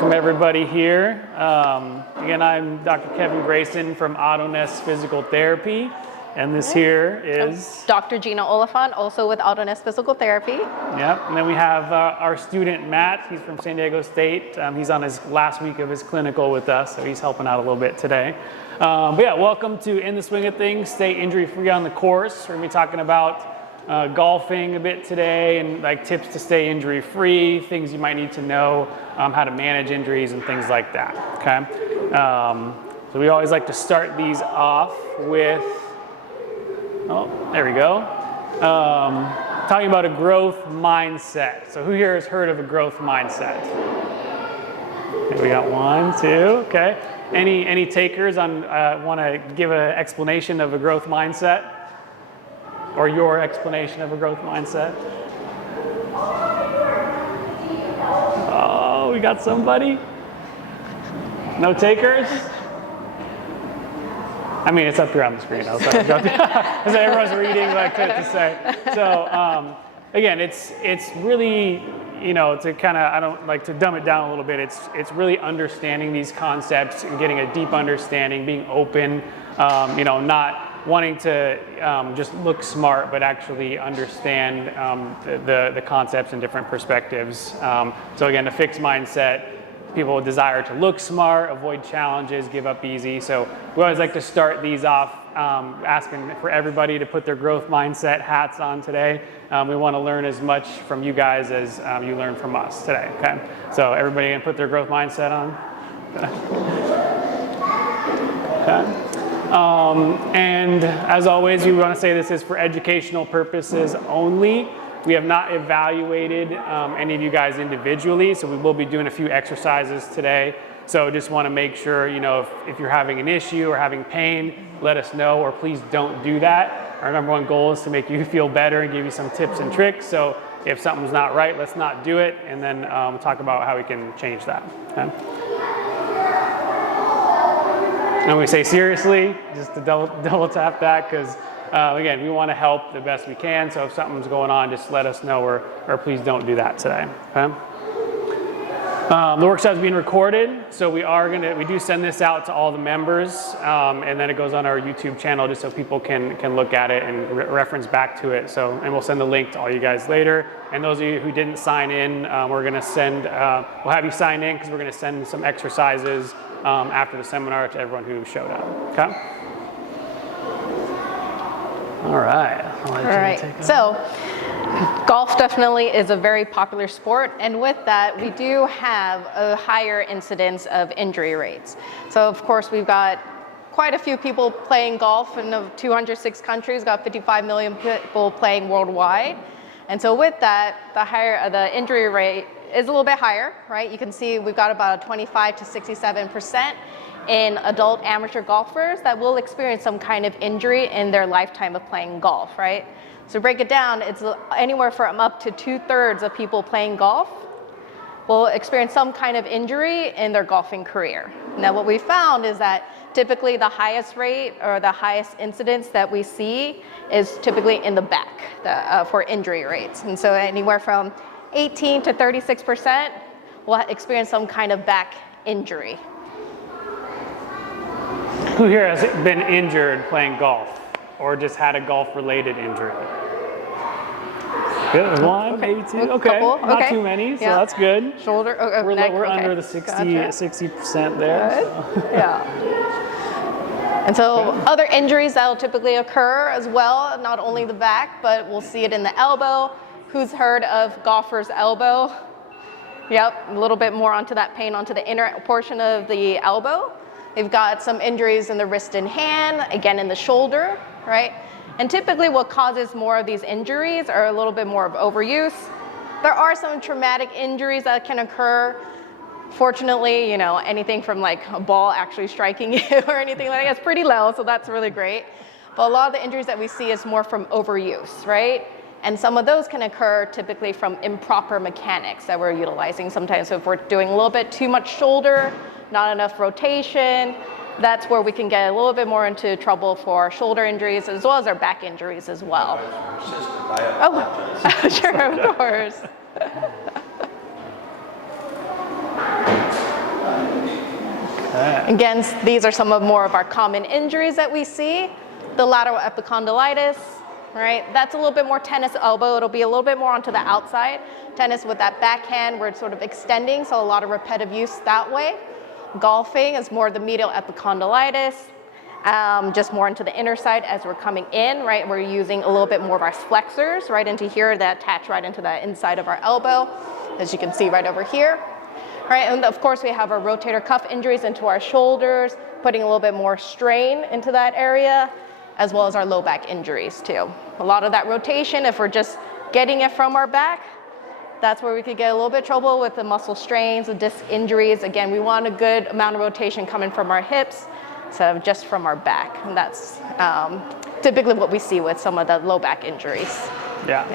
Welcome everybody here. Again, I'm Dr. Kevin Grayson from Auto-Ness Physical Therapy, and this here is Dr. Gina Oliphant, also with Auto-Ness Physical Therapy. Yep, and then we have our student Matt. He's from San Diego State. He's on his last week of his clinical with us, so he's helping out a little bit today. But yeah, welcome to In the Swing of Things, Stay Injury Free on the Course. We're going to be talking about golfing a bit today and like tips to stay injury free, things you might need to know, how to manage injuries and things like that. Okay, so we always like to start these off with, there we go, talking about a growth mindset. So who here has heard of a growth mindset? Okay, we got 1, 2, okay. Any takers on want to give an explanation of a growth mindset? Or your explanation of a growth mindset? Oh, we got somebody? No takers? I mean, it's up here on the screen. Because everyone's reading like to say. So again, it's really, you know, to kind of, I don't like to dumb it down a little bit. It's really understanding these concepts and getting a deep understanding, being open, you know, not wanting to just look smart, but actually understand the concepts and different perspectives. So again, a fixed mindset, people desire to look smart, avoid challenges, give up easy. So we always like to start these off asking for everybody to put their growth mindset hats on today. We want to learn as much from you guys as you learn from us today, okay? So everybody gonna put their growth mindset on? Okay. And as always, we want to say this is for educational purposes only. We have not evaluated any of you guys individually, so we will be doing a few exercises today. So just want to make sure, you know, if you're having an issue or having pain, let us know, or please don't do that. Our number one goal is to make you feel better and give you some tips and tricks. So if something's not right, let's not do it, and then talk about how we can change that. Okay? And we say seriously, just to double tap that, because again, we want to help the best we can. So if something's going on, just let us know, or please don't do that today. Okay? The workshop is being recorded, so we do send this out to all the members, and then it goes on our YouTube channel just so people can look at it and reference back to it. So, and we'll send the link to all you guys later. And those of you who didn't sign in, we're going to send. We'll have you sign in because we're going to send some exercises after the seminar to everyone who showed up. Okay. All right. All right. So, golf definitely is a very popular sport, and with that, we do have a higher incidence of injury rates. So, of course, we've got quite a few people playing golf in the 206 countries, got 55 million people playing worldwide. And so with that, the injury rate is a little bit higher, right? You can see we've got about 25 to 67% in adult amateur golfers that will experience some kind of injury in their lifetime of playing golf, right? So to break it down, it's anywhere from up to 2/3 of people playing golf will experience some kind of injury in their golfing career. Now what we found is that typically the highest rate or the highest incidence that we see is typically in the back for injury rates. And so anywhere from 18 to 36% will experience some kind of back injury. Who here has been injured playing golf or just had a golf-related injury? Good. One, okay. maybe two. Okay, couple. not okay. too many, so yeah. that's good. Shoulder, We're neck, under the Gotcha. 60% there. So. Yeah. And so other injuries that will typically occur as well, not only the back, but we'll see it in the elbow. Who's heard of golfer's elbow? Yep, a little bit more onto that pain onto the inner portion of the elbow. They've got some injuries in the wrist and hand, again in the shoulder, right? And typically what causes more of these injuries are a little bit more of overuse. There are some traumatic injuries that can occur. Fortunately, you know, anything from like a ball actually striking you or anything like that, it's pretty low, so that's really great. But a lot of the injuries that we see is more from overuse, right? And some of those can occur typically from improper mechanics that we're utilizing sometimes. So if we're doing a little bit too much shoulder, not enough rotation, that's where we can get a little bit more into trouble for shoulder injuries as well as our back injuries as well. Oh, sure, of course. Again, these are some of more of our common injuries that we see. The lateral epicondylitis, right? That's a little bit more tennis elbow. It'll be a little bit more onto the outside. Tennis with that backhand where it's sort of extending, so a lot of repetitive use that way. Golfing is more the medial epicondylitis, just more into the inner side as we're coming in, right? We're using a little bit more of our flexors right into here that attach right into the inside of our elbow, as you can see right over here. Right, and of course we have our rotator cuff injuries into our shoulders, putting a little bit more strain into that area, as well as our low back injuries too. A lot of that rotation, if we're just getting it from our back, that's where we could get a little bit of trouble with the muscle strains, the disc injuries. Again, we want a good amount of rotation coming from our hips instead of just from our back. And that's typically what we see with some of the low back injuries. Yeah.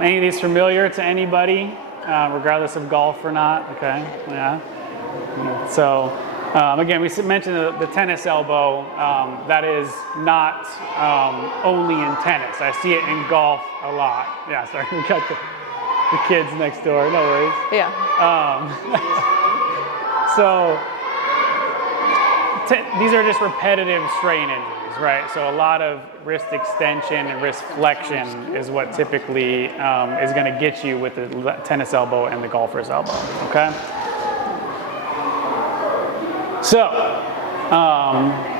Any of these familiar to anybody? Regardless of golf or not, okay, yeah. So, again, we mentioned the tennis elbow. That is not only in tennis. I see it in golf a lot. Yeah, sorry, we got the kids next door, no worries. Yeah. So, these are just repetitive strain injuries, right? So a lot of wrist extension and wrist flexion is what typically is going to get you with the tennis elbow and the golfer's elbow, okay? So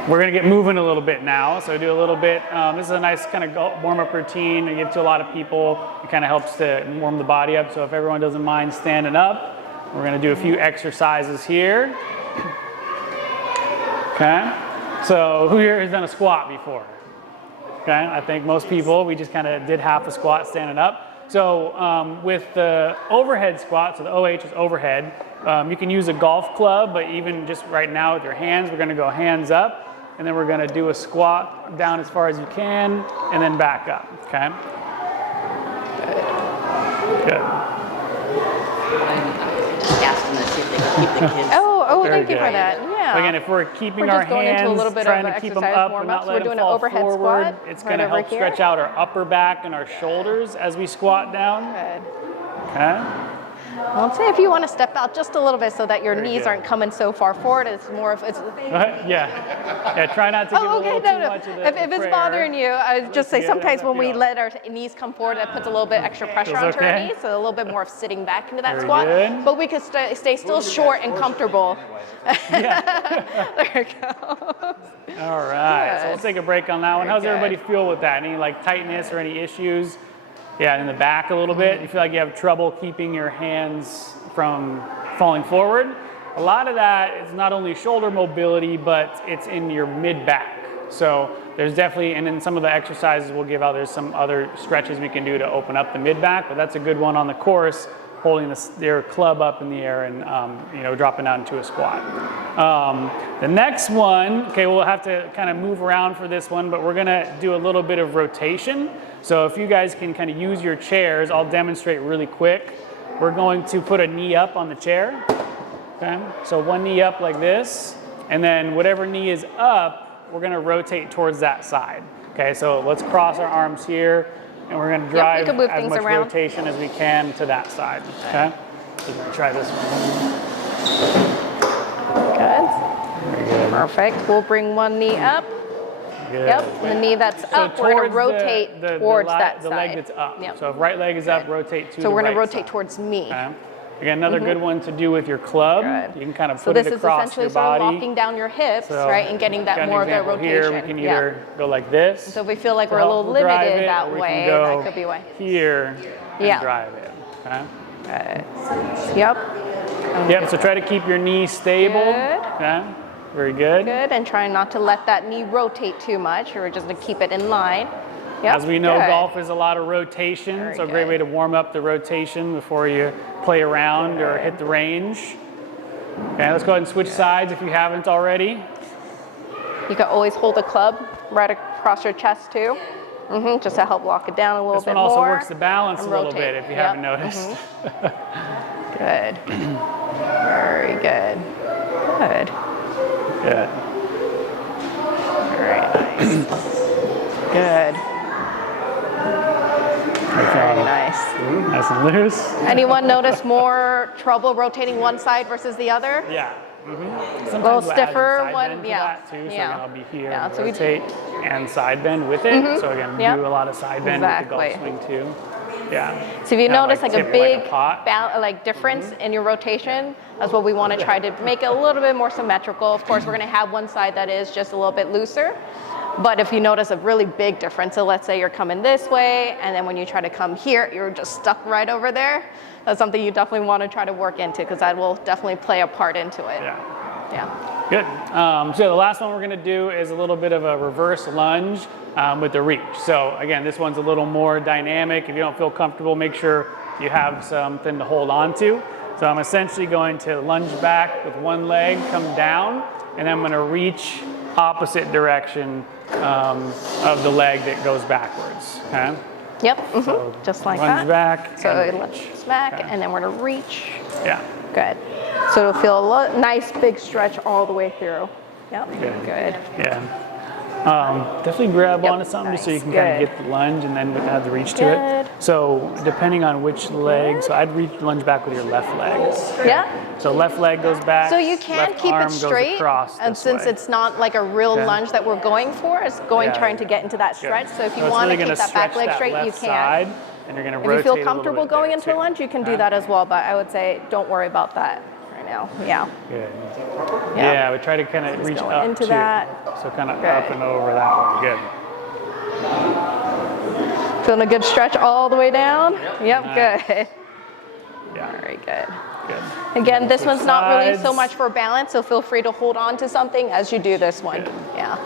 we're going to get moving a little bit now. So do a little bit, this is a nice kind of warm-up routine I give to a lot of people. It kind of helps to warm the body up. So if everyone doesn't mind standing up, we're going to do a few exercises here. Okay, so who here has done a squat before? Okay, I think most people, we just kind of did half a squat standing up. So with the overhead squat, so the OH is overhead, you can use a golf club, but even just right now with your hands, we're gonna go hands up, and then we're gonna do a squat down as far as you can, and then back up, okay? Good. Asked them to see if they could keep the kids. Thank you for that. Yeah. Again, if we're keeping We're our just going into a hands, little bit trying of to keep them exercise up and warm-ups. not let We're them doing an fall overhead forward, squat it's right going to over help here. stretch out our upper back and our shoulders as we squat down. Good. Okay. Well, let's say if you want to step out just a little bit so that your Very knees good. aren't coming so far forward. It's more of it's. Yeah, try not to give a little too much of the If it's prayer. bothering you, I would just say good. sometimes How's that when we feel? let our knees come forward, that puts a little bit extra pressure Feels onto our okay? knees, so a little bit more of sitting back into that Very squat. good. But we could stay still short and comfortable. There you go. All right, so we'll take a break on that one. How's Very everybody feel with that? Any like tightness or any issues? Yeah, in the back a little bit. You feel like you have trouble keeping your hands from falling forward? A lot of that is not only shoulder mobility, but it's in your mid-back. So there's definitely, and in some of the exercises we'll give out, there's some other stretches we can do to open up the mid-back, but that's a good one on the course, holding their club up in the air and dropping down into a squat. The next one, okay, we'll have to kind of move around for this one, but we're gonna do a little bit of rotation. So if you guys can kind of use your chairs, I'll demonstrate really quick. We're going to put a knee up on the chair. Okay, so one knee up like this, and then whatever knee is up, we're gonna rotate towards that side. Okay, so let's cross our arms here, and we're gonna drive can move as things much around. rotation as we can to that side. Okay, so we're gonna try this one. Good. Very good. Perfect. We'll bring one knee up. Good. Yep. The knee that's So up, we're going to towards rotate towards that the side. leg that's up. Yep. So if right leg is up, rotate to the So we're going right to rotate side. towards me. Okay. Again, another good one to do with your club. Good. You can kind of So put this it is across essentially your sort of body. locking down your hips, So, right, and getting got that an more of that example rotation. Here, we can either go like this. So if we feel like to we're a help little drive limited it, that or we way, can go that could be why. here and Yeah. drive it. Okay. Yep. Yep. So try to keep your knee stable. Good. Okay. Very good. Good. And try not to let that knee rotate too much, or just to keep it in line. Yep. As we know, Good. golf is a lot of rotation, Very so a great good. way to warm up the rotation before you play around or hit the range. Okay, let's go ahead and switch sides if you haven't already. You can always hold the club right across your chest too, just to help lock it down a little This bit one more. also works the balance a and little rotate. bit if you Yep. haven't noticed. Good. Very good. Good. Good. Very nice. Good. Very nice. Nice and loose. Anyone notice more trouble rotating one side versus the other? Yeah. Sometimes little we'll add stiffer side one, bend to yeah. that too. So again, I'll be here, Yeah, and so we rotate, and side bend with it. So again, Yep. do a lot of side bend with the golf Exactly. swing too. Yeah. So if you Kinda notice like a tip it big like a pot. difference in your rotation, that's what we want to try to make it a little bit more symmetrical. Of course, we're going to have one side that is just a little bit looser. But if you notice a really big difference, so let's say you're coming this way, and then when you try to come here, you're just stuck right over there. That's something you definitely want to try to work into, because that will definitely play a part into it. Yeah. Good. So the last one we're going to do is a little bit of a reverse lunge with the reach. So again, this one's a little more dynamic. If you don't feel comfortable, make sure you have something to hold on to. So I'm essentially going to lunge back with one leg, come down, and I'm going to reach opposite direction of the leg that goes backwards. Okay? Yep. So just like lunge that. back. So and lunge reach. back, Okay. and then we're going to reach. Yeah. Good. So it'll feel a nice big stretch all the way through. Yep. Good. Yeah. Definitely grab Yep, onto something just so you can nice, kind of good. get the lunge and then have the reach to Good. it. So depending on which leg, so I'd lunge back with your left leg. Yeah. So left leg goes back. So you can left keep arm it goes straight, across and this since way. it's not like a real Okay. lunge that we're going for, it's trying to get into that stretch. So if you it's want really to gonna keep that back stretch leg that straight, you left can. side, and you're going to If rotate you feel a little comfortable bit going there, into a too. lunge, you can do Okay. that as well. But I would say don't worry about that right now. Yeah. Good. Yeah. Yeah, we try to kind of reach going up into too. that. So kind of Good. up and over that way. Good. Feeling a good stretch all the way down? Yep, Nice. good. Yeah. Very good. Good. Again, this Switch one's not really so sides. much for balance, so feel free to hold on to something as you do this one. Good. Yeah.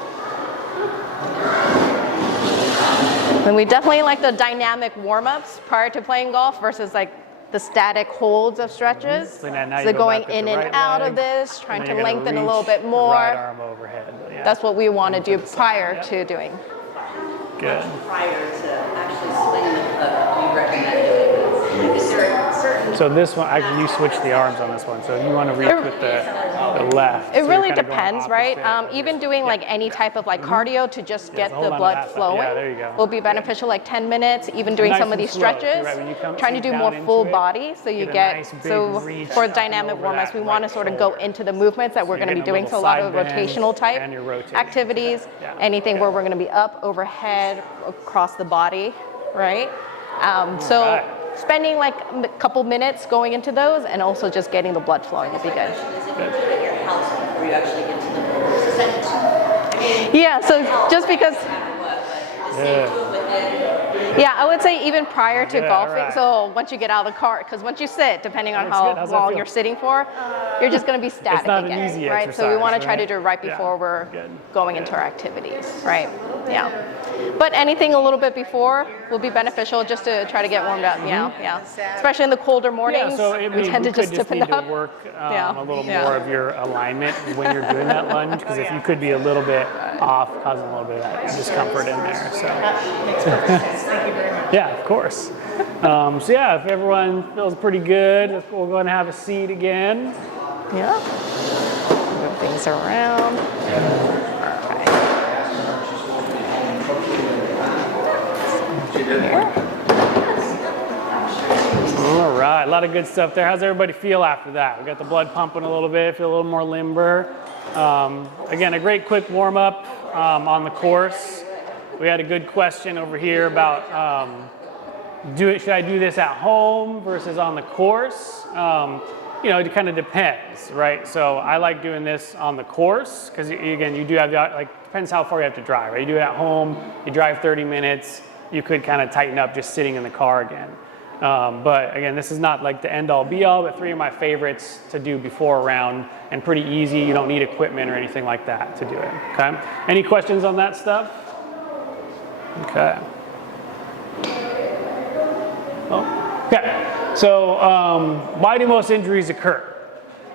And we definitely like the dynamic warm-ups prior to playing golf versus like the static holds of stretches. So now you So go going back with in the and right out leg, of this, trying and to then you're gonna lengthen a little reach bit the more. Right arm overhead. Yeah. That's what we want to do Into the side. prior Yep. to doing. Good. Prior to actually swinging the club, do you recommend doing this? Is there a certain So this one, actually, you switch the arms on this one. So you want to reach with the left. It so really you're kinda going depends, right? opposite. Even doing like any type of like cardio to just get hold the on to blood that side. flowing Yeah, there you go. will be beneficial, like 10 minutes, even doing Nice some of and these slow, too, stretches, right? When you come trying to do down more into full it, body so you get a get, nice big so reach for up and dynamic over warm-ups, that we want to right sort of go shoulder. into the movements that we're you're going to be getting a doing, so little a lot of side bend, rotational type and you're rotating. activities, Yeah. anything where we're going to be up, overhead, across the body, right? So right. spending like a couple minutes going into those and also just getting the blood flowing would be good. is if you do it at your house before you actually get to the pool? Is that I mean, Yeah, so just because, no matter what, but the same do it within. yeah, I would say even prior to Yeah, golfing, right. so once you get out of the car, because once you sit, depending on That's good. how How's that long feel? you're sitting for, you're just going to be static not an again, easy right? So we exercise, want to try to right? do it right Yeah. before we're Good. going into our activities, right? Yeah. But anything a little bit before will be beneficial just to try to get warmed up, yeah. Especially in the colder mornings, Yeah, so we tend to you just could just stiffen need up. to work Yeah. a little Yeah. more of your alignment when you're doing that lunge, because if you could be a little bit off, causing a little bit of that discomfort in there. So, yeah, of course. So yeah, if everyone feels pretty good, we'll go and have a seat again. Yeah. Move things around. Perfect. All right, a lot of good stuff there. How's everybody feel after that? We got the blood pumping a little bit, feel a little more limber. Again, a great quick warm up on the course. We had a good question over here about should I do this at home versus on the course? It kind of depends, right? So I like doing this on the course because again, you do have depends how far you have to drive, right? You do it at home, you drive 30 minutes, you could kind of tighten up just sitting in the car again. But again, this is not like the end all be all, but 3 of my favorites to do before a round and pretty easy. You don't need equipment or anything like that to do it, okay? Any questions on that stuff? Okay. Okay. So why do most injuries occur?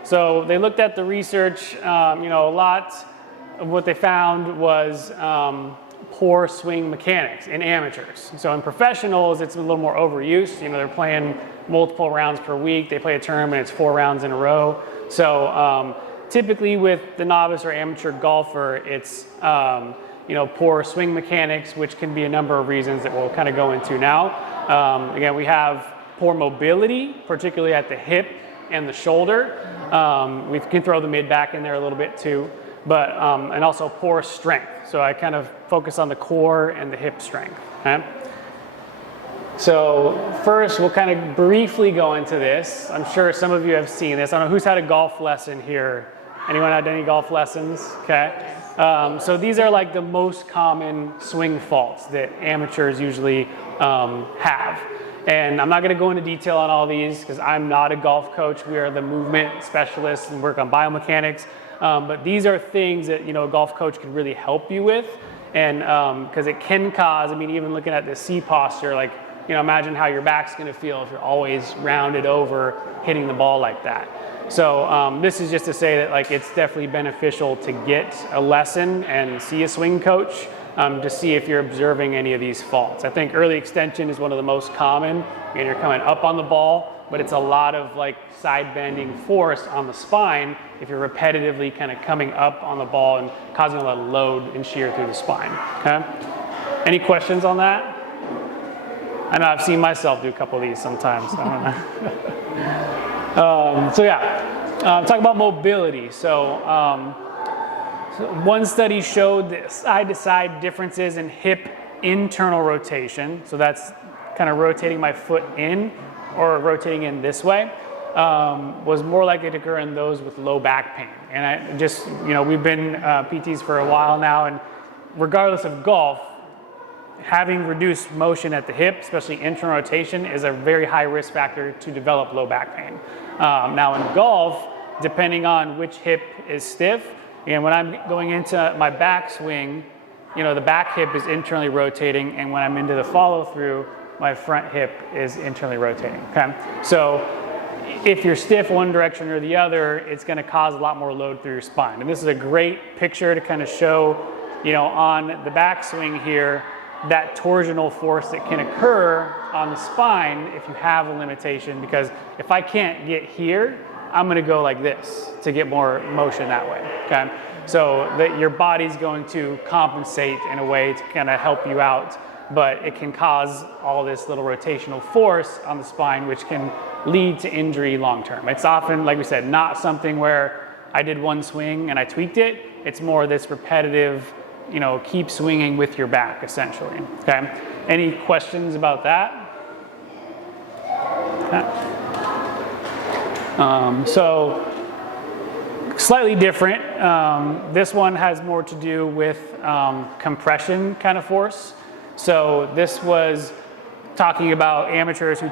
So they looked at the research, a lot of what they found was poor swing mechanics in amateurs. So in professionals, it's a little more overuse. They're playing multiple rounds per week. They play a tournament, it's 4 rounds in a row. So typically with the novice or amateur golfer, it's poor swing mechanics, which can be a number of reasons that we'll kind of go into now. Again, we have poor mobility, particularly at the hip and the shoulder. We can throw the mid back in there a little bit too, but and also core strength. So I kind of focus on the core and the hip strength. Okay? So first, we'll kind of briefly go into this. I'm sure some of you have seen this. I don't know who's had a golf lesson here. Anyone had any golf lessons? Okay. So these are like the most common swing faults that amateurs usually have. And I'm not going to go into detail on all these because I'm not a golf coach. We are the movement specialists and work on biomechanics. But these are things that, a golf coach can really help you with. And because it can cause, even looking at the C posture, like, imagine how your back's going to feel if you're always rounded over hitting the ball like that. So this is just to say that like it's definitely beneficial to get a lesson and see a swing coach to see if you're observing any of these faults. I think early extension is one of the most common. You're coming up on the ball, but it's a lot of like side bending force on the spine if you're repetitively kind of coming up on the ball and causing a lot of load and shear through the spine. Okay? Any questions on that? I know I've seen myself do a couple of these sometimes. I don't know. Talk about mobility. So one study showed that side-to-side differences in hip internal rotation. So that's kind of rotating my foot in or rotating in this way, was more likely to occur in those with low back pain. And I just, we've been PTs for a while now, and regardless of golf, having reduced motion at the hip, especially internal rotation, is a very high risk factor to develop low back pain. Now in golf, depending on which hip is stiff, and when I'm going into my backswing, the back hip is internally rotating, and when I'm into the follow through, my front hip is internally rotating. Okay, so if you're stiff one direction or the other, it's going to cause a lot more load through your spine. And this is a great picture to kind of show, on the backswing here, that torsional force that can occur on the spine if you have a limitation, because if I can't get here, I'm going to go like this to get more motion that way. Okay, so that your body's going to compensate in a way to kind of help you out, but it can cause all this little rotational force on the spine, which can lead to injury long term. It's often, like we said, not something where I did one swing and I tweaked it. It's more this repetitive, keep swinging with your back, essentially. Okay. Any questions about that? So slightly different. This one has more to do with compression kind of force. So this was talking about amateurs who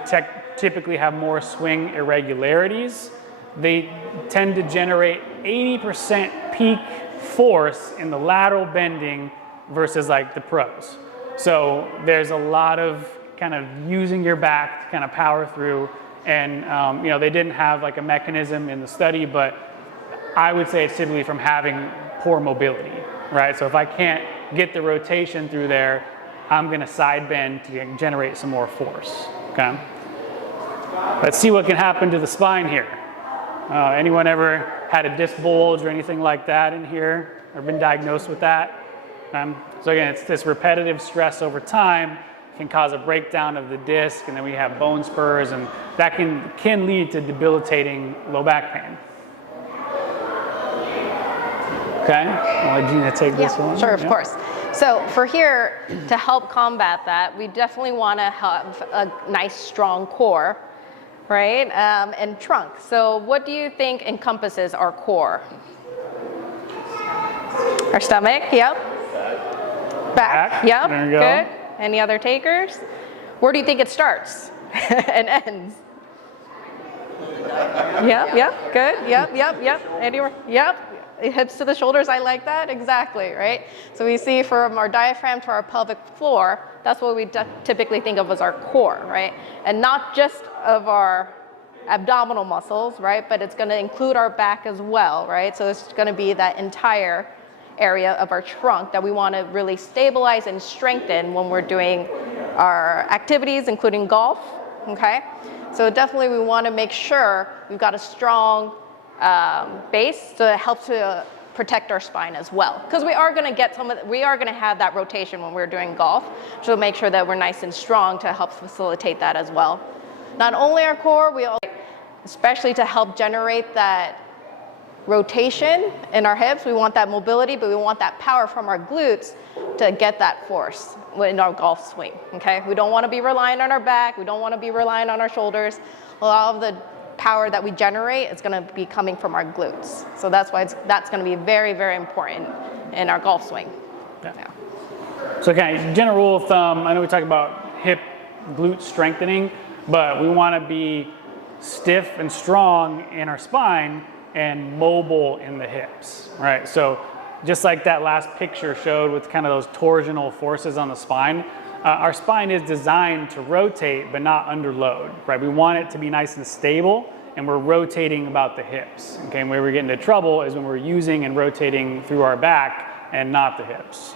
typically have more swing irregularities. They tend to generate 80% peak force in the lateral bending versus like the pros. So there's a lot of kind of using your back to kind of power through, and they didn't have like a mechanism in the study, but I would say it's typically from having poor mobility, right? So if I can't get the rotation through there, I'm going to side bend to generate some more force. Okay. Let's see what can happen to the spine here. Anyone ever had a disc bulge or anything like that in here, or been diagnosed with that? So again, it's this repetitive stress over time can cause a breakdown of the disc, and then we have bone spurs, and that can lead to debilitating low back pain. Okay, I'll let Gina take this one. Sure, of course. So for here, to help combat that, we definitely want to have a nice strong core, right, and trunk. So what do you think encompasses our core? Our stomach, yep. Back, yep, there you go. Good. Any other takers? Where do you think it starts and ends? Yep, good, yep. Anywhere, yep. Hips to the shoulders, I like that, exactly, right? So we see from our diaphragm to our pelvic floor, that's what we typically think of as our core, right? And not just of our abdominal muscles, right? But it's gonna include our back as well, right? So it's gonna be that entire area of our trunk that we wanna really stabilize and strengthen when we're doing our activities, including golf, okay? So definitely we wanna make sure we've got a strong base to help to protect our spine as well, because we are going to get we are going to have that rotation when we're doing golf, so make sure that we're nice and strong to help facilitate that as well. Not only our core, especially to help generate that rotation in our hips. We want that mobility, but we want that power from our glutes to get that force in our golf swing, okay? We don't want to be relying on our back. We don't want to be relying on our shoulders. A lot of the power that we generate is going to be coming from our glutes. So that's why that's going to be very, very important in our golf swing. Yeah. Yeah. So general rule of thumb, I know we talk about hip glute strengthening, but we want to be stiff and strong in our spine and mobile in the hips, right? So just like that last picture showed with kind of those torsional forces on the spine, our spine is designed to rotate but not under load, right? We want it to be nice and stable, and we're rotating about the hips, okay? And where we get into trouble is when we're using and rotating through our back and not the hips.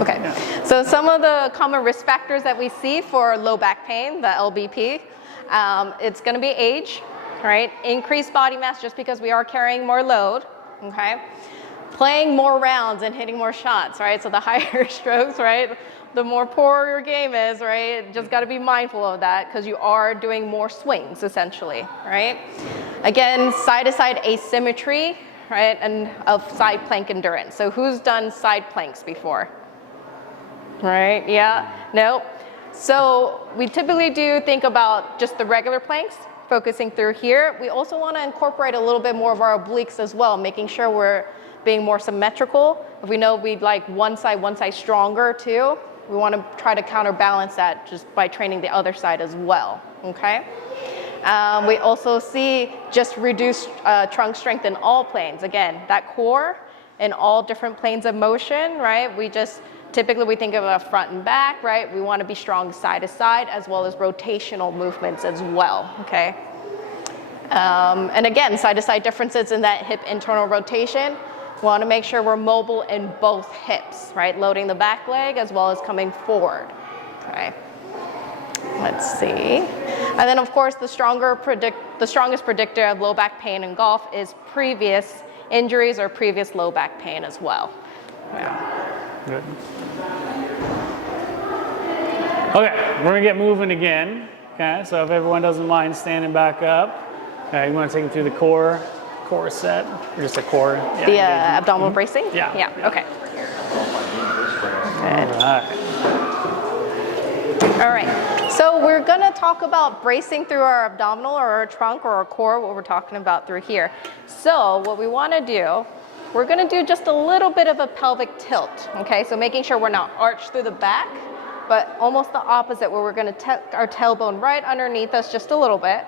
Okay, so some of the common risk factors that we see for low back pain, the LBP, it's going to be age, right? Increased body mass just because we are carrying more load, okay? Playing more rounds and hitting more shots, right? So the higher strokes, right? The more poor your game is, right? Just got to be mindful of that because you are doing more swings essentially, right? Again, side-to-side asymmetry, right? And of side plank endurance. So who's done side planks before? Right? Yeah? No? So we typically do think about just the regular planks, focusing through here. We also want to incorporate a little bit more of our obliques as well, making sure we're being more symmetrical. If we know we'd like one side stronger too, we want to try to counterbalance that just by training the other side as well, okay? We also see just reduced trunk strength in all planes. Again, that core in all different planes of motion, right? Typically we think of a front and back, right? We want to be strong side to side as well as rotational movements as well, okay? And again, side to side differences in that hip internal rotation. We want to make sure we're mobile in both hips, right? Loading the back leg as well as coming forward, okay? Let's see. And then of course the strongest predictor of low back pain in golf is previous injuries or previous low back pain as well. Yeah. Good. Okay, we're gonna get moving again. Okay, so if everyone doesn't mind standing back up, you want to take them through the core set, or just a core? Yeah, the abdominal bracing? Yeah. Yeah. Okay. Good. All right. So we're gonna talk about bracing through our abdominal or our trunk or our core, what we're talking about through here. So what we want to do, we're going to do just a little bit of a pelvic tilt, okay? So making sure we're not arched through the back, but almost the opposite, where we're going to tuck our tailbone right underneath us just a little bit,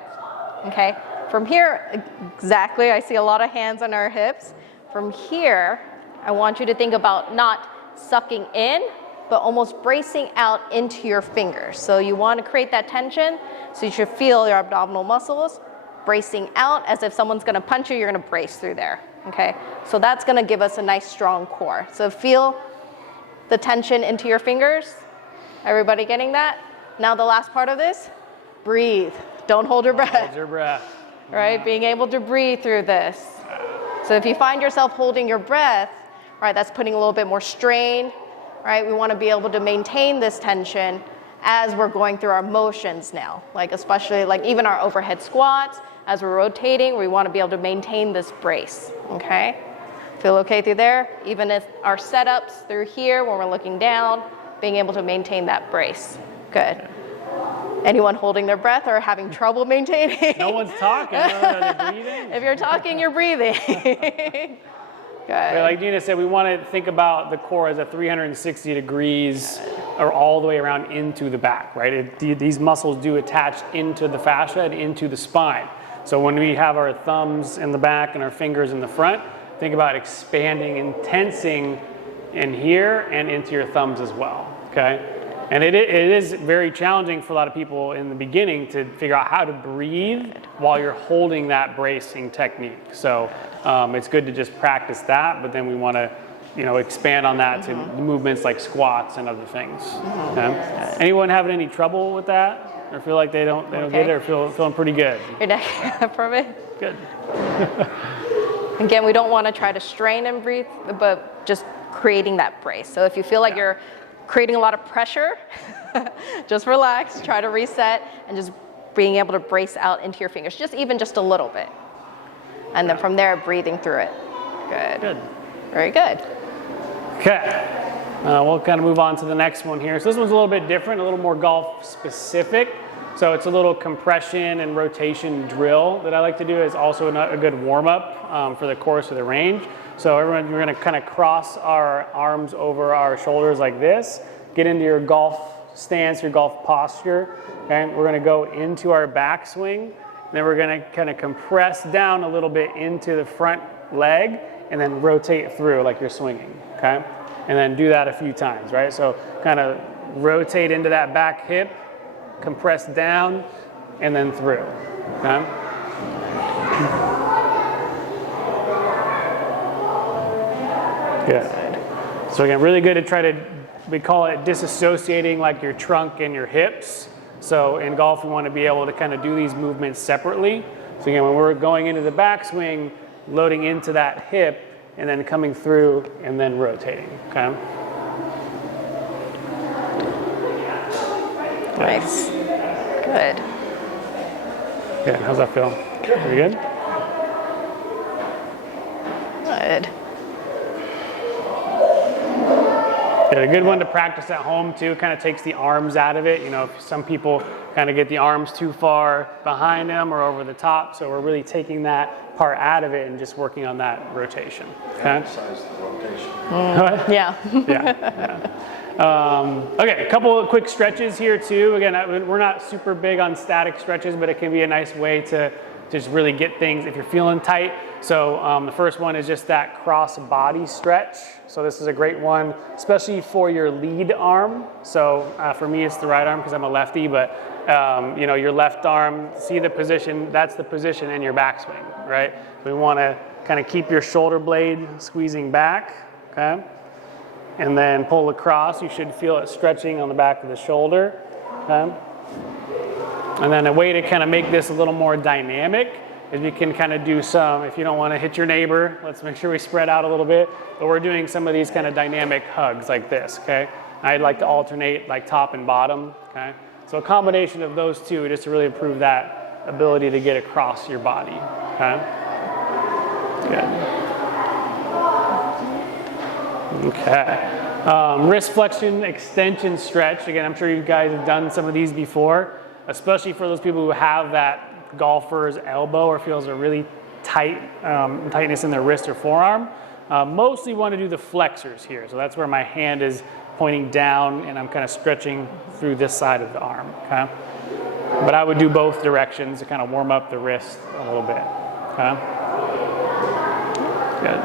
okay? From here, exactly, I see a lot of hands on our hips. From here, I want you to think about not sucking in, but almost bracing out into your fingers. So you want to create that tension, so you should feel your abdominal muscles bracing out as if someone's going to punch you, you're going to brace through there. Okay, so that's going to give us a nice strong core. So feel the tension into your fingers. Everybody getting that? Now the last part of this, breathe. Don't hold your breath. Hold your breath. Right, being able to breathe through this. So if you find yourself holding your breath, right, that's putting a little bit more strain, right? We want to be able to maintain this tension as we're going through our motions now. Like especially like even our overhead squats, as we're rotating, we want to be able to maintain this brace, okay? Feel okay through there? Even if our setups through here, when we're looking down, being able to maintain that brace. Good. Anyone holding their breath or having trouble maintaining? No one's talking. Are they breathing? If you're talking, you're breathing. Good. Like Gina said, we want to think about the core as a 360 degrees or all the way around into the back, right? These muscles do attach into the fascia and into the spine. So when we have our thumbs in the back and our fingers in the front, think about expanding and tensing in here and into your thumbs as well, okay? And it is very challenging for a lot of people in the beginning to figure out how to breathe while you're holding that bracing technique. So it's good to just practice that, but then we want to, expand on that to movements like squats and other things. Okay? Anyone having any trouble with that? Or feel like they don't get it, or feeling pretty good? Your neck from it? Good. Again, we don't want to try to strain and breathe, but just creating that brace. So if you feel like you're creating a lot of pressure, Just relax, try to reset, and just being able to brace out into your fingers, just a little bit. And then from there, breathing through it. Good. Good. Very good. Okay. We'll kind of move on to the next one here. So this one's a little bit different, a little more golf specific. So it's a little compression and rotation drill that I like to do. Is also a good warm up for the course of the range. So everyone, we're going to kind of cross our arms over our shoulders like this. Get into your golf stance, your golf posture. Okay, we're going to go into our backswing. Then we're going to kind of compress down a little bit into the front leg, and then rotate through like you're swinging. Okay, and then do that a few times, right? So kind of rotate into that back hip, compress down, and then through. Okay. Good. So again, really good to try to, we call it disassociating like your trunk and your hips. So in golf, we want to be able to kind of do these movements separately. So again, when we're going into the backswing, loading into that hip, and then coming through, and then rotating, okay? Nice. Good. Yeah, how's that feel? Pretty good? Good. Yeah, a good one to practice at home too. Kind of takes the arms out of it. You know, some people kind of get the arms too far behind them or over the top. So we're really taking that part out of it and just working on that rotation. Okay. Emphasize the rotation. Yeah. Okay, a couple of quick stretches here too. Again, we're not super big on static stretches, but it can be a nice way to just really get things if you're feeling tight. So the first one is just that cross body stretch. So this is a great one, especially for your lead arm. So for me, it's the right arm because I'm a lefty, but you know, your left arm, see the position, that's the position in your backswing, right? We want to kind of keep your shoulder blade squeezing back, okay? And then pull across. You should feel it stretching on the back of the shoulder, okay? And then a way to kind of make this a little more dynamic is we can kind of do some, if you don't want to hit your neighbor, let's make sure we spread out a little bit, but we're doing some of these kind of dynamic hugs like this, okay? I'd like to alternate like top and bottom, okay? So a combination of those two just to really improve that ability to get across your body, okay? Good. Okay. Wrist flexion extension stretch. Again, I'm sure you guys have done some of these before, especially for those people who have that golfer's elbow or feels a really tight tightness in their wrist or forearm. Mostly want to do the flexors here. So that's where my hand is pointing down and I'm kind of stretching through this side of the arm, okay? But I would do both directions to kind of warm up the wrist a little bit, okay? Good.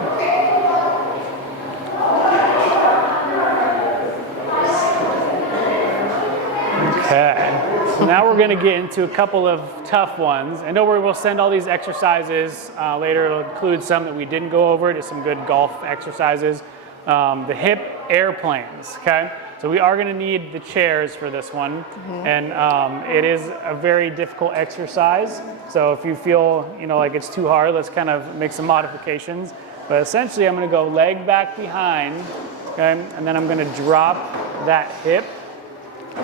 Okay, so now we're going to get into a couple of tough ones. And don't worry, we'll send all these exercises later. It'll include some that we didn't go over, just some good golf exercises. The hip airplanes, okay? So we are going to need the chairs for this one. And it is a very difficult exercise. So if you feel, you know, like it's too hard, let's kind of make some modifications. But essentially, I'm going to go leg back behind, okay? And then I'm going to drop that hip,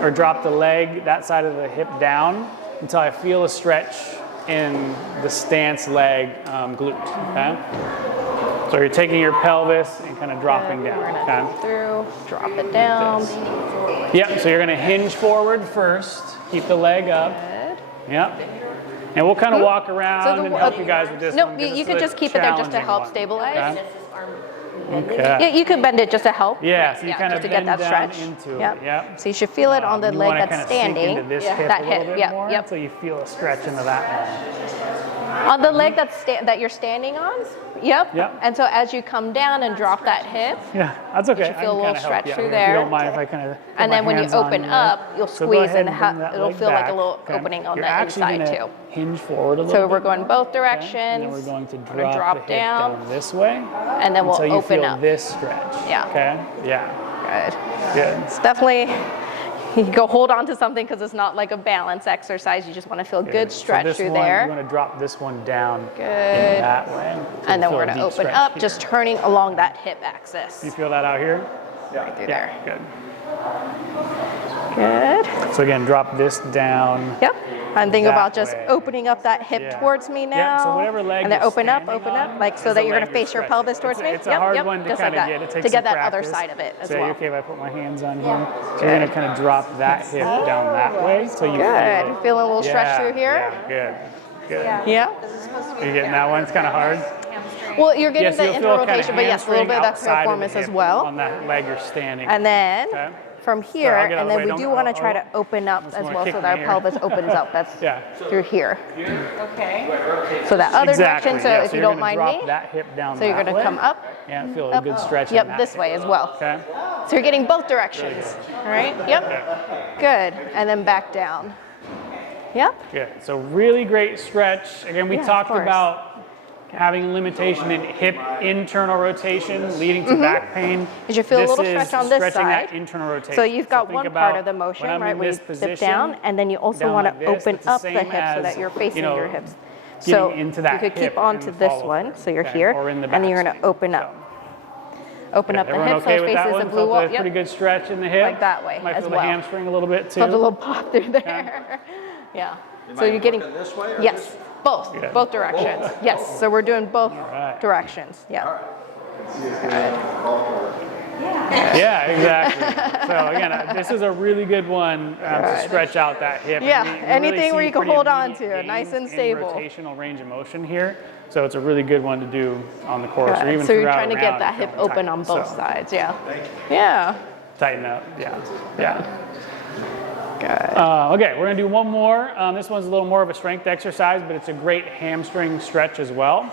or drop the leg, that side of the hip down until I feel a stretch in the stance leg glute, okay? So you're taking your pelvis and kind of dropping down, We're gonna okay? come through, drop it down. Yep, so you're gonna hinge forward first, keep the leg up. Good. Yep. And we'll kind of walk around and help you guys with this No, one. 'cause you it's could a just keep it there just to challenging help one, stabilize. okay? Just this arm. Okay. Yeah, you could bend it just to help. Yeah, so you kind just of to get bend that down stretch. into Yep. it. Yep. So you should feel it on the You leg wanna that's kinda sink standing. into this Yeah. hip That a hip, little bit yep, more yep. until you feel a stretch into that one. On the leg that you're standing on. Yep. Yep. And so as you come down and drop that hip, Yeah, that's okay. should feel a little stretch through If there. you don't mind if I kind of. and then when you open up, you'll So go squeeze ahead and bring that it'll leg feel like a back, little okay? opening on You're the actually inside gonna too. hinge forward a little So bit. we're going both okay? directions. And then we're going to We're gonna drop the hip down, down this way. and then we'll until you open feel up. this stretch. Yeah. Okay. Yeah. Good. Good. It's definitely, you go hold on to something because it's not like a balance exercise. You just want to feel good stretch so this through one, there. You want to drop this one down Good. in that way. So And then you we're feel a going to deep open stretch up, here. just turning along that hip axis. You feel that out here? Yeah. Through Yeah. there. Good. Good. So again, drop this down. Yep. I'm thinking That about just way. opening up that hip Yeah. towards me now. Yeah, so whatever leg and then you're open up, standing on like so is that the you're going leg to face you're your pelvis stretching. towards me. It's a hard one to just kind like of that. get. It takes to get some that other practice. side of it as So well. you're okay if I put my hands on here? So you're going to kind of drop that hip down that way. So you Good. feel, Feeling a little stretch through here? Yeah, good. Yeah. You getting that one? It's kind of hard. Well, you're getting Yes, the you'll feel kind inter-rotation, of but yes, a little bit of that hamstring outside performance the as hip well. on that leg you're standing. And then Okay. from here, I'll get out and of the then way. we Don't- do want to try to open up Just as wanna well kick so me that our here. pelvis opens up. That's Yeah. through here. Okay. So that other Exactly. direction, so yeah. if you you're don't gonna mind drop me, that hip down so you're that going to way. come up. Yeah, feel a Up. good stretch. in Yep, that this hip. way as well. Okay. So you're getting both directions. All right. Yep. Good. And then back down. Yep. Good. So really great stretch. Again, we Yeah, of talked course. about having a limitation in hip internal rotation leading to back pain. As you feel a This little is stretch on this stretching side. that internal rotation. So you've got think one about part of the when motion, I'm right, in where this you position, dip down, and then you also down want like to this, open it's the up the same hips so as, that you're facing you know, your hips. getting So into that you could keep hip onto and this follow one, through, so you're okay, here, or in the and then you're back going to open up. Open Good. up the Everyone hips, okay so with it that faces one? the blue Felt wall. a pretty good stretch in the hip. Like that way Might as feel well. the hamstring a little bit too. Felt a little pop through there. Yeah. So you're getting This way or yes, both, Good. both directions. Yes. So we're doing both right. directions. Yeah. Yeah, exactly. So again, this is a really good one to stretch out that hip. Yeah, And we really anything where see you can pretty hold on immediate to, nice gains and in stable. rotational range of motion here. So it's a really good one to do on the course or Good. even So you're throughout trying to a get round that if hip you're feeling open tight. on both So, sides. Yeah. Yeah. Tighten up. Yeah. Yeah. Good. Okay, we're going to do one more. This one's a little more of a strength exercise, but it's a great hamstring stretch as well.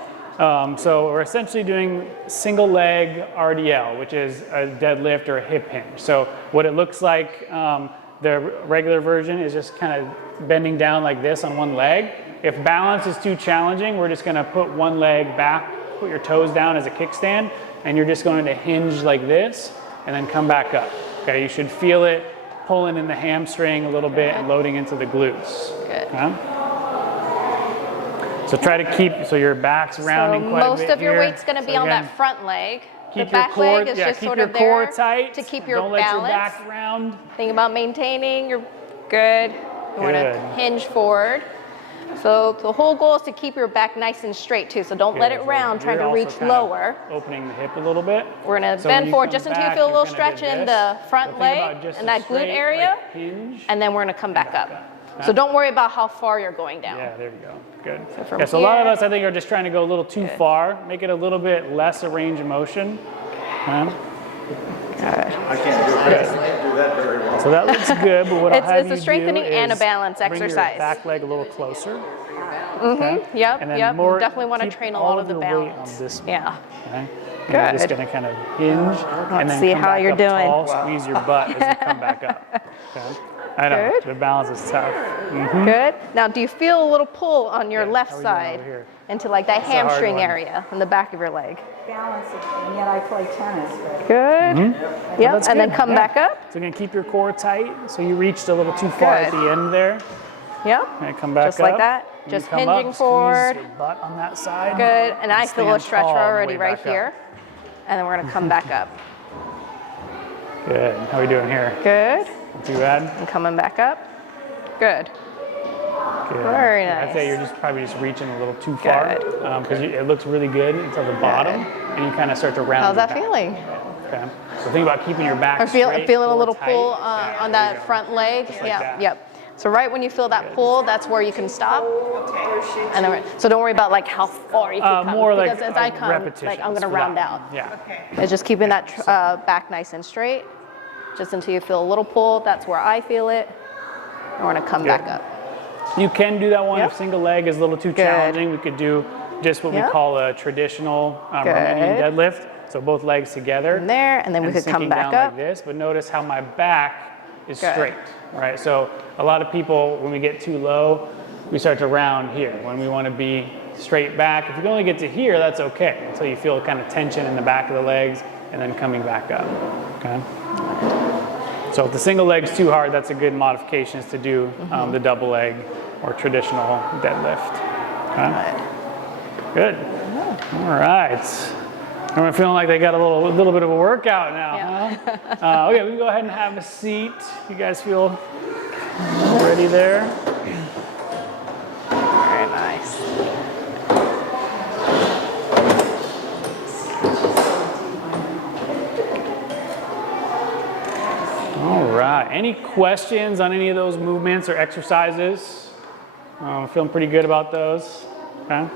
So we're essentially doing single leg RDL, which is a deadlift or a hip hinge. So what it looks like, the regular version is just kind of bending down like this on one leg. If balance is too challenging, we're just going to put one leg back, put your toes down as a kickstand, and you're just going to hinge like this and then come back up. Okay, you should feel it pulling in the hamstring a little bit and loading into the glutes. Good. Okay? So try to keep, so your back's rounding So quite a most bit of your here. weight's going to be So on again, that front leg. The keep your back core, leg is yeah, just keep sort your of core there tight. to keep your Don't balance. let your back round. Think about maintaining. You're good. You want Good. to hinge forward. So the whole goal is to keep your back nice and straight too. So don't let Good. it round, trying You're to also reach kind of lower. Opening the hip a little bit. We're going to So when bend you forward come just until you back, feel a little you kinda stretch do in this. the So front think leg about just and a that glute straight, area. like, hinge. And then we're going to come back up. Okay. So don't worry about how far you're going down. Yeah, there we go. Good. from Yeah, so a lot of here- us, I think, are just trying to go a little too far. Make it a little bit less a range of motion. Okay. I can't do that very well. So that looks good, but what I'll have It's a you strengthening do and a is balance bring exercise. your back leg a little closer. Okay. Yep, And then yep. more, You definitely want to keep train a all lot of the your weight on balance. this one, Yeah. okay? And you're just Good. going to kind of hinge and then see come how back you're up doing. tall, squeeze your butt as you come back up. Okay? I know, Good. the balance is tough. Good. Now, do you feel a little pull on your Yeah, left how we doing side over here? into like that a hard hamstring one. area in the back of your leg? Balance it, and yet I play tennis. But Good. Yep. That's And then good, come yeah. back up. So you're going to keep your core tight. So you reached a little too far at Good. the end there. Yep. And come back Just like up. that. And Just you come up, hinging squeeze forward. your butt on that side. Good. And I feel a stand stretch tall on the already way right back up. here. And then we're going to come back up. Good. How are we doing here? Good. Not too bad? And coming back up. Good. Good. Very I'd say nice. you're just probably just reaching a little too far Good. because it looks really good until the bottom, and you kind of start to round. How's your that back. feeling? Okay. So think about keeping your back Or straight, feeling a core little tight. pull Yeah, on there you that go. front leg? like Yeah. that. Yep. So right when you feel that pull, that's where you can stop. And then so don't worry about like how far you can come. More like because as I come, repetitions like I'm going to for round that out. one. Yeah. It's just keeping that back nice and straight, just until you feel a little pull. That's where I feel it. And we're going to come back up. You can do that one Yep. if single leg is a little too Good. challenging. We could do just what Yep. we call a traditional Good. Romanian deadlift. So both legs together. And there, and then we could come sinking back down up. like this. But notice how my back is Good. straight, right? So a lot of people, when we get too low, we start to round here. When we want to be straight back, if you can only get to here, that's okay. Until you feel kind of tension in the back of the legs, and then coming back up. Okay. So if the single leg's too hard, that's a good modification is to do the double leg or traditional deadlift. Okay. Good. All right. Everyone feeling like they got a little bit of a workout now, Yeah. huh? Okay, we can go ahead and have a seat. You guys feel ready there? Very nice. All right. Any questions on any of those movements or exercises? Feeling pretty good about those. Okay.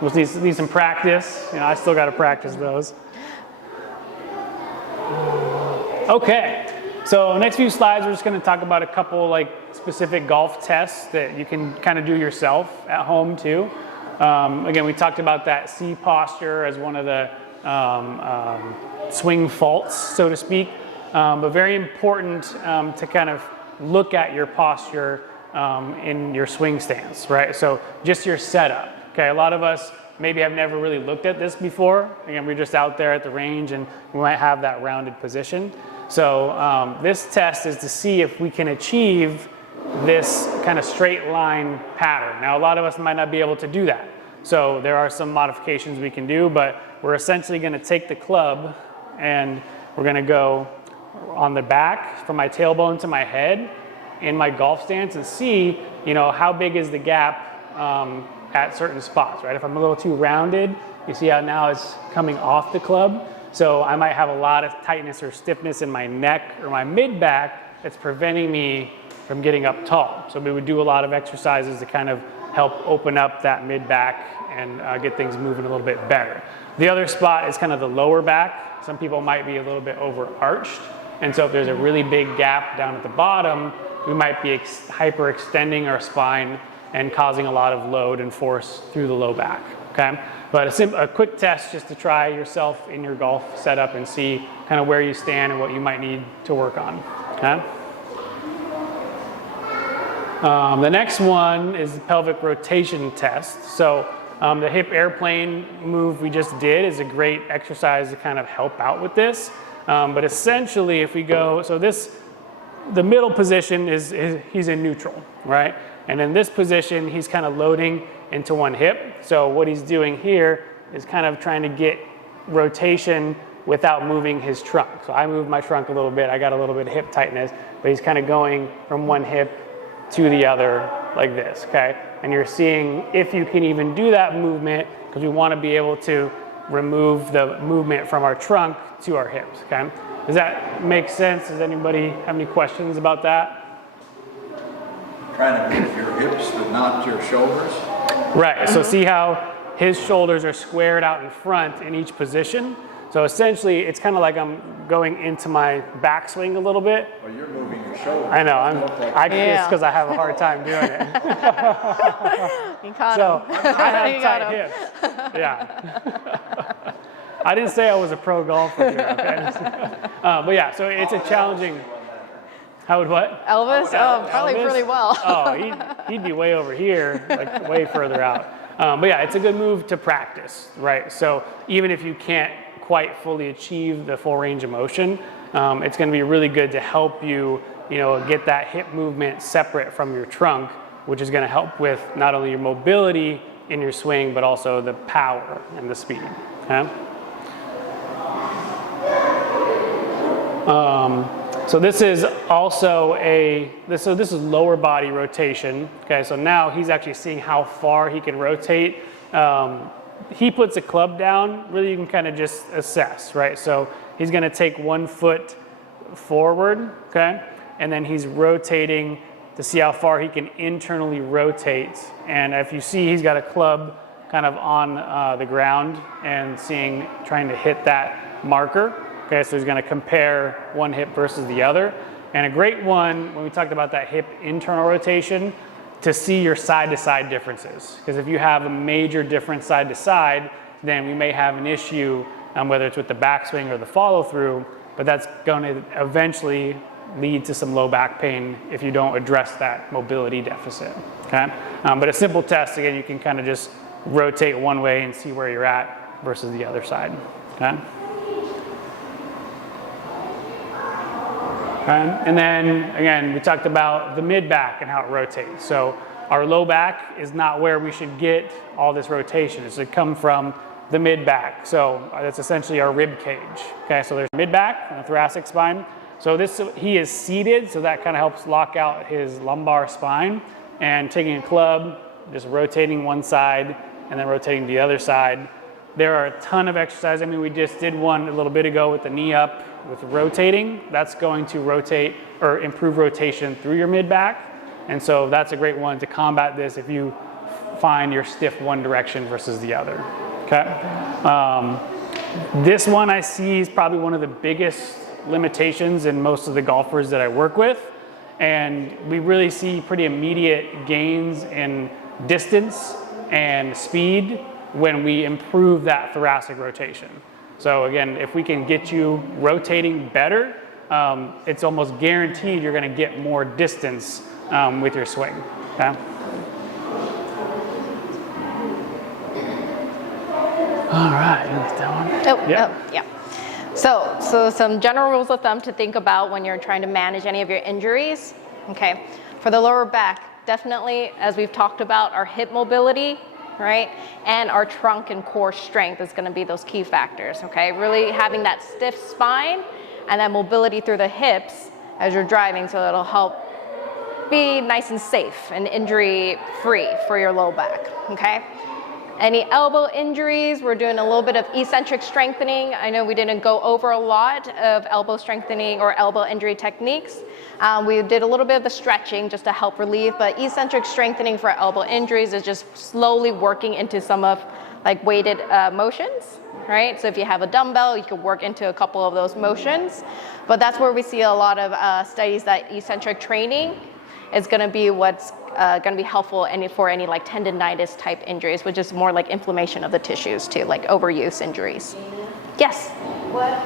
We'll need some practice. I still got to practice those. Okay. So next few slides, we're just going to talk about a couple like specific golf tests that you can kind of do yourself at home too. Again, we talked about that C posture as one of the swing faults, so to speak. But very important to kind of look at your posture in your swing stance, right? So just your setup. Okay, a lot of us maybe have never really looked at this before. Again, we're just out there at the range and we might have that rounded position. So this test is to see if we can achieve this kind of straight line pattern. Now, a lot of us might not be able to do that. So there are some modifications we can do, but we're essentially going to take the club and we're going to go on the back from my tailbone to my head in my golf stance and see, how big is the gap at certain spots, right? If I'm a little too rounded, you see how now it's coming off the club. So I might have a lot of tightness or stiffness in my neck or my mid-back that's preventing me from getting up tall. So we would do a lot of exercises to kind of help open up that mid-back and get things moving a little bit better. The other spot is kind of the lower back. Some people might be a little bit overarched. And so if there's a really big gap down at the bottom, we might be hyperextending our spine and causing a lot of load and force through the low back, okay? But a quick test just to try yourself in your golf setup and see kind of where you stand and what you might need to work on, okay? The next one is the pelvic rotation test. So the hip airplane move we just did is a great exercise to kind of help out with this. But essentially if we go, so the middle position is he's in neutral, right? And in this position, he's kind of loading into one hip. So what he's doing here is kind of trying to get rotation without moving his trunk. So I moved my trunk a little bit. I got a little bit of hip tightness, but he's kind of going from one hip to the other like this, okay? And you're seeing if you can even do that movement, because we want to be able to remove the movement from our trunk to our hips, okay? Does that make sense? Does anybody have any questions about that? Trying to move your hips but not your shoulders. Right, so see how his shoulders are squared out in front in each position? So essentially, it's kind of like I'm going into my backswing a little bit. Well, you're moving your shoulders. I know, it's because I have a hard time doing it. You caught So him. I have You got tight him. hips, yeah. I didn't say I was a pro golfer here, okay? But yeah, so it's a challenging. How would what? Elvis? Oh, probably Elvis? really well. Oh, he'd be way over here, like way further out. But yeah, it's a good move to practice, right? So even if you can't quite fully achieve the full range of motion, it's going to be really good to help you, get that hip movement separate from your trunk, which is going to help with not only your mobility in your swing, but also the power and the speed. Okay? So this is also this is lower body rotation. Okay, so now he's actually seeing how far he can rotate. He puts a club down. Really, you can kind of just assess, right? So he's going to take 1 foot forward, okay, and then he's rotating to see how far he can internally rotate. And if you see, he's got a club kind of on the ground and trying to hit that marker. Okay, so he's going to compare one hip versus the other. And a great one, when we talked about that hip internal rotation, to see your side-to-side differences. Because if you have a major difference side-to-side, then we may have an issue, whether it's with the backswing or the follow-through, but that's going to eventually lead to some low back pain if you don't address that mobility deficit. Okay? But a simple test, again, you can kind of just rotate one way and see where you're at versus the other side. Okay? And then, again, we talked about the mid-back and how it rotates. So our low back is not where we should get all this rotation. It should come from the mid-back. So that's essentially our rib cage. Okay, so there's mid-back and the thoracic spine. So he is seated, so that kind of helps lock out his lumbar spine. And taking a club, just rotating one side and then rotating the other side. There are a ton of exercises. I mean, we just did one a little bit ago with the knee up with rotating. That's going to rotate or improve rotation through your mid-back. And so that's a great one to combat this if you find you're stiff one direction versus the other. Okay. This one I see is probably one of the biggest limitations in most of the golfers that I work with. And we really see pretty immediate gains in distance and speed when we improve that thoracic rotation. So again, if we can get you rotating better, it's almost guaranteed you're going to get more distance with your swing. Okay? All right, you like that one? Yeah. So some general rules of thumb to think about when you're trying to manage any of your injuries. Okay, for the lower back, definitely, as we've talked about, our hip mobility, right, and our trunk and core strength is going to be those key factors. Okay, really having that stiff spine and that mobility through the hips as you're driving, so it'll help be nice and safe and injury free for your low back. Okay. Any elbow injuries, we're doing a little bit of eccentric strengthening. I know we didn't go over a lot of elbow strengthening or elbow injury techniques. We did a little bit of the stretching just to help relieve, but eccentric strengthening for elbow injuries is just slowly working into some of like weighted motions, right? So if you have a dumbbell, you can work into a couple of those motions. But that's where we see a lot of studies that eccentric training is going to be what's going to be helpful for any like tendinitis type injuries, which is more like inflammation of the tissues too, like overuse injuries. Yes? What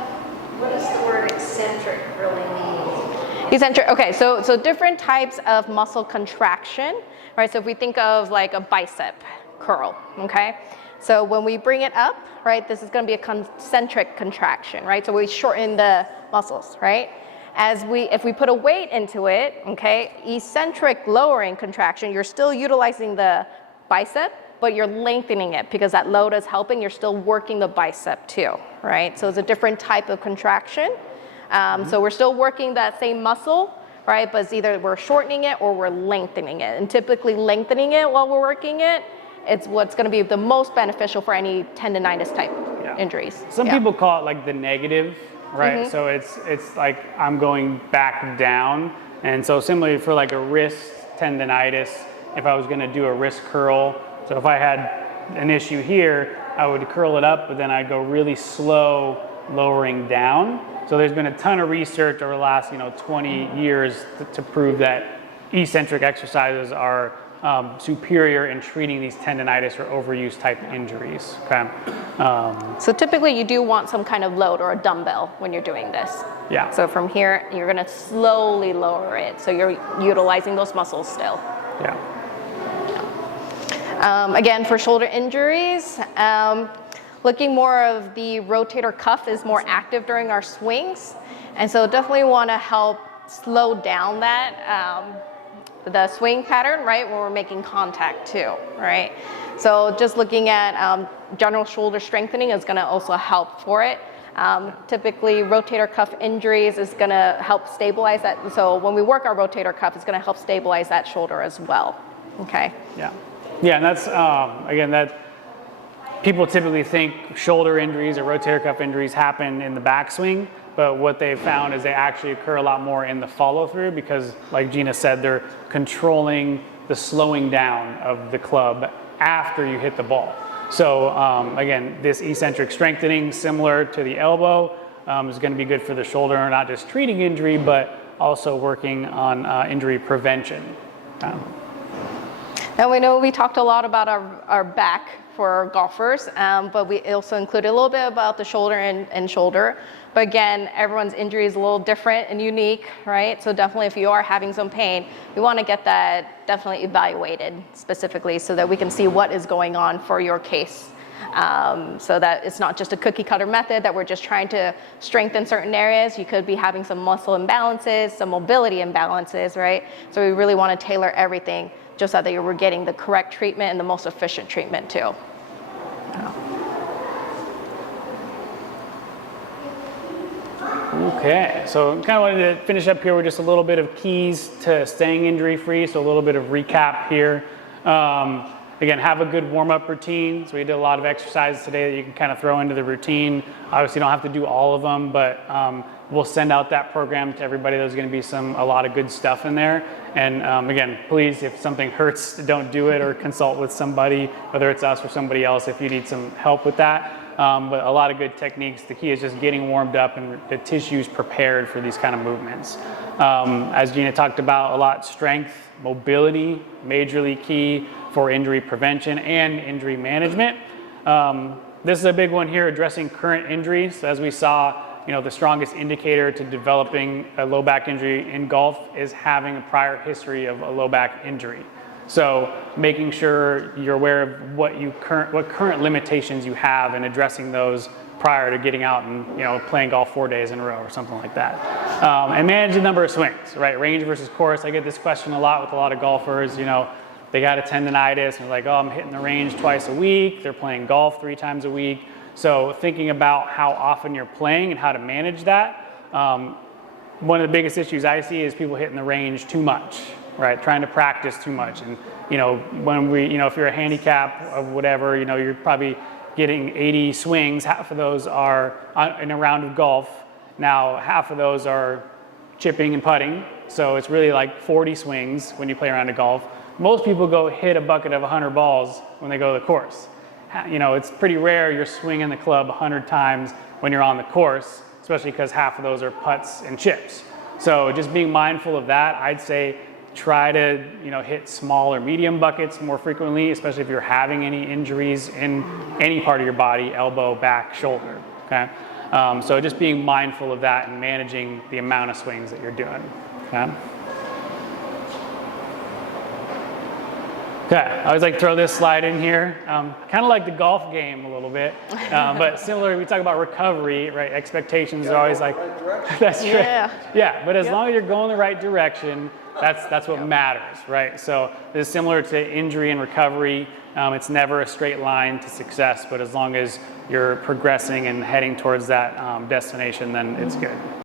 does the word eccentric really mean? Eccentric, okay, so different types of muscle contraction, right? So if we think of like a bicep curl, okay? So when we bring it up, right, this is going to be a concentric contraction, right? So we shorten the muscles, right? If we put a weight into it, okay, eccentric lowering contraction, you're still utilizing the bicep, but you're lengthening it because that load is helping. You're still working the bicep too, right? So it's a different type of contraction. So we're still working that same muscle, right? But it's either we're shortening it or we're lengthening it. And typically lengthening it while we're working it, it's what's going to be the most beneficial for any tendinitis type injuries. Some people call it like the negative, right? Mm-hmm. So it's like I'm going back down. And so similarly for like a wrist tendinitis, if I was going to do a wrist curl, so if I had an issue here, I would curl it up, but then I'd go really slow lowering down. So there's been a ton of research over the last 20 years to prove that eccentric exercises are superior in treating these tendinitis or overuse type injuries. Okay. So typically you do want some kind of load or a dumbbell when you're doing this. Yeah. So from here, you're going to slowly lower it. So you're utilizing those muscles still. Yeah. Again, for shoulder injuries, looking more of the rotator cuff is more active during our swings. And so definitely want to help slow down that the swing pattern, right, when we're making contact too, right? So just looking at general shoulder strengthening is going to also help for it. Typically, rotator cuff injuries is going to help stabilize that. So when we work our rotator cuff, it's going to help stabilize that shoulder as well, okay? Yeah. Yeah, and that's, again, that people typically think shoulder injuries or rotator cuff injuries happen in the backswing, but what they've found is they actually occur a lot more in the follow-through because, like Gina said, they're controlling the slowing down of the club after you hit the ball. So again, this eccentric strengthening, similar to the elbow, is going to be good for the shoulder, not just treating injury, but also working on injury prevention. Now we know we talked a lot about our back for golfers, but we also included a little bit about the shoulder and shoulder. But again, everyone's injury is a little different and unique, right? So definitely if you are having some pain, we want to get that definitely evaluated specifically so that we can see what is going on for your case. So that it's not just a cookie cutter method that we're just trying to strengthen certain areas. You could be having some muscle imbalances, some mobility imbalances, right? So we really want to tailor everything just so that we're getting the correct treatment and the most efficient treatment too. Okay, so kind of wanted to finish up here with just a little bit of keys to staying injury-free, so a little bit of recap here. Again, have a good warm-up routine. So we did a lot of exercises today that you can kind of throw into the routine. Obviously, you don't have to do all of them, but we'll send out that program to everybody. There's going to be a lot of good stuff in there. And again, please, if something hurts, don't do it, or consult with somebody, whether it's us or somebody else, if you need some help with that. But a lot of good techniques. The key is just getting warmed up and the tissues prepared for these kind of movements. As Gina talked about a lot, strength, mobility, majorly key for injury prevention and injury management. This is a big one here, addressing current injuries. So as we saw, the strongest indicator to developing a low back injury in golf is having a prior history of a low back injury. So making sure you're aware of what current limitations you have and addressing those prior to getting out and playing golf 4 days in a row or something like that. And manage the number of swings, right? Range versus course. I get this question a lot with a lot of golfers. They got a tendonitis and they're like, oh, I'm hitting the range twice a week. They're playing golf 3 times a week. So thinking about how often you're playing and how to manage that. One of the biggest issues I see is people hitting the range too much, right? Trying to practice too much. And, if you're a handicap of whatever, you're probably getting 80 swings. Half of those are in a round of golf. Now, half of those are chipping and putting. So it's really like 40 swings when you play a round of golf. Most people go hit a bucket of 100 balls when they go to the course. It's pretty rare you're swinging the club 100 times when you're on the course, especially because half of those are putts and chips. So just being mindful of that, I'd say try to hit small or medium buckets more frequently, especially if you're having any injuries in any part of your body, elbow, back, shoulder. Okay, so just being mindful of that and managing the amount of swings that you're doing. Okay. Okay, I always like to throw this slide in here. Kind of like the golf game a little bit, but similar, we talk about recovery, right? Expectations are always like, that's true. Yeah, but as long as you're going the right direction, that's what matters, right? So this is similar to injury and recovery. It's never a straight line to success, but as long as you're progressing and heading towards that destination, then it's good.